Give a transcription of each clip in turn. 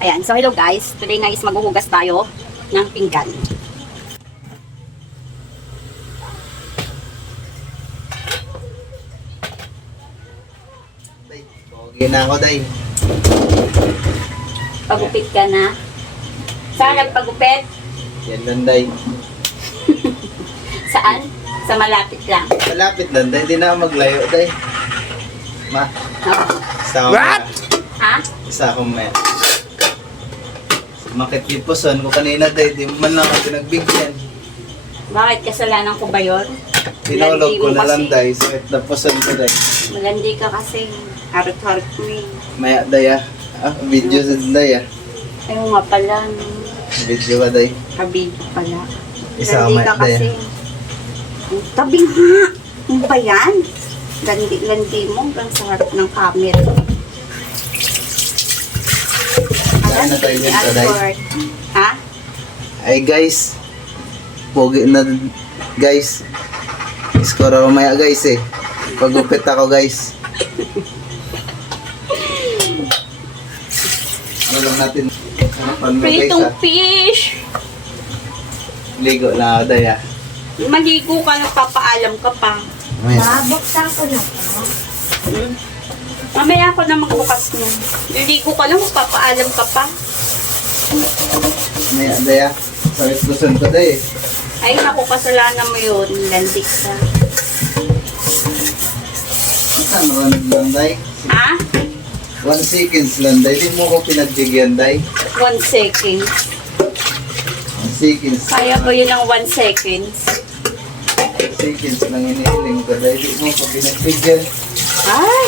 Ayan, so hello guys. Today nga is maghuhugas tayo ng pinggan. Pogi na ako, day. Pagupit ka na. Saan nagpagupit? Yan lang, day. Saan? Sa malapit lang. Malapit lang, day. Hindi na ako maglayo, day. Ma, Oh. isa ako maya. Ha? Isa ako maya. Makitipuson ko kanina, day. Di man lang ako pinagbigyan. Bakit kasalanan ko ba yun? Tinulog ko na lang, kasi. day. Sakit na puson ko, day. Malandi ka kasi. Harap-harap mo eh. Maya, day, ah. Video sa day, ah. Ayaw nga pala. Video ka, day. Kabidyo pala. Isa Malandi ka ka maya, kasi. Tabi nga. Ano ba yan? Landi mo hanggang sa harap ng camera. Saan na tayo yan, Taday? Ha? Ay, guys. Pogi na, guys. Score ako maya, guys, eh. Pagupit ako, guys. Ano lang natin? Hanapan mo, guys, Pritong ah. fish! Ligo na ako, day, ah. Maligo ka, nagpapaalam ka pa. Maya. Buksan ko na po. Mamaya ako na magbukas niya. Liligo ka lang, magpapaalam ka pa. Maya, day, ah. Sakit gusto ko, day, eh. Ay, naku, kasalanan mo yun. Landik ka. Saan lang, day? Ha? 1 seconds lang, day. Di mo ko pinagbigyan, day. 1 second. 1 seconds. Kaya ba yun ng 1 seconds? 1 seconds lang inihiling ko, day. Di mo ko pinagbigyan. Ay,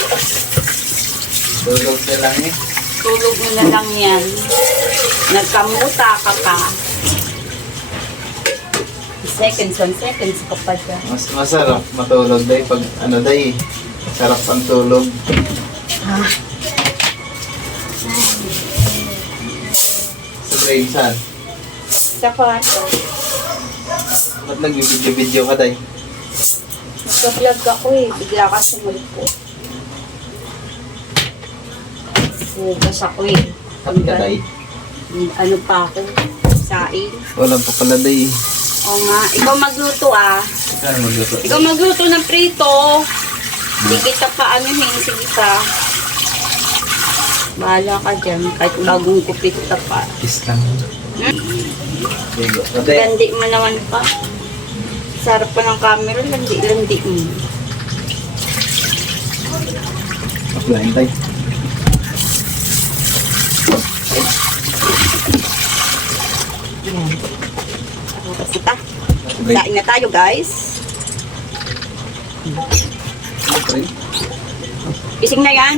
Tulog na lang, eh. tulog mo na lang yan. Nagkamuta ka pa. Seconds, 1 seconds ka pa dyan. Mas masarap matulog, day. Pag ano, day, sarap ang tulog. Sa brain, saan? Sa kwarto. Ba't nag-video ka, day? Nagka-vlog ako eh. Bigla ka sumulpo. Hugas ako eh. Sabi ka, day? Ano pa ako? Saing. Wala pa pala, day. O nga, ikaw magluto ah. Saan magluto? Ikaw magluto ng prito. Hindi kita pa ano sige ka. Bahala ka dyan. Kahit bagong kupit ka pa. Kiss lang. Hmm? Ligo ka, day. Landi mo naman pa. Sarap pa ng camera. Landi mo. Offline, day. Ayan. Tapos kita. Kain na tayo guys. Ising na yan.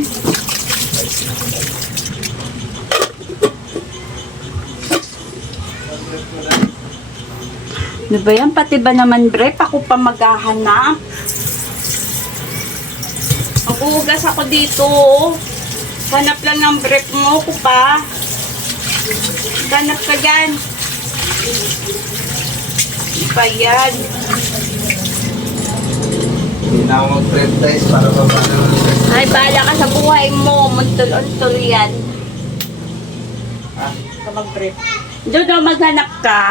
Ano ba yan? Pati ba naman brep? Ako pa maghahanap. Maghuhugas ako dito. Hanap lang ng brep mo ko pa. Hanap ka dyan. Ano ba yan? Hindi na ako mag-prep para paano. Ay, bahala ka sa buhay mo. Muntol-untol yan. Ah, Ka mag-brep. Doon maghanap ka.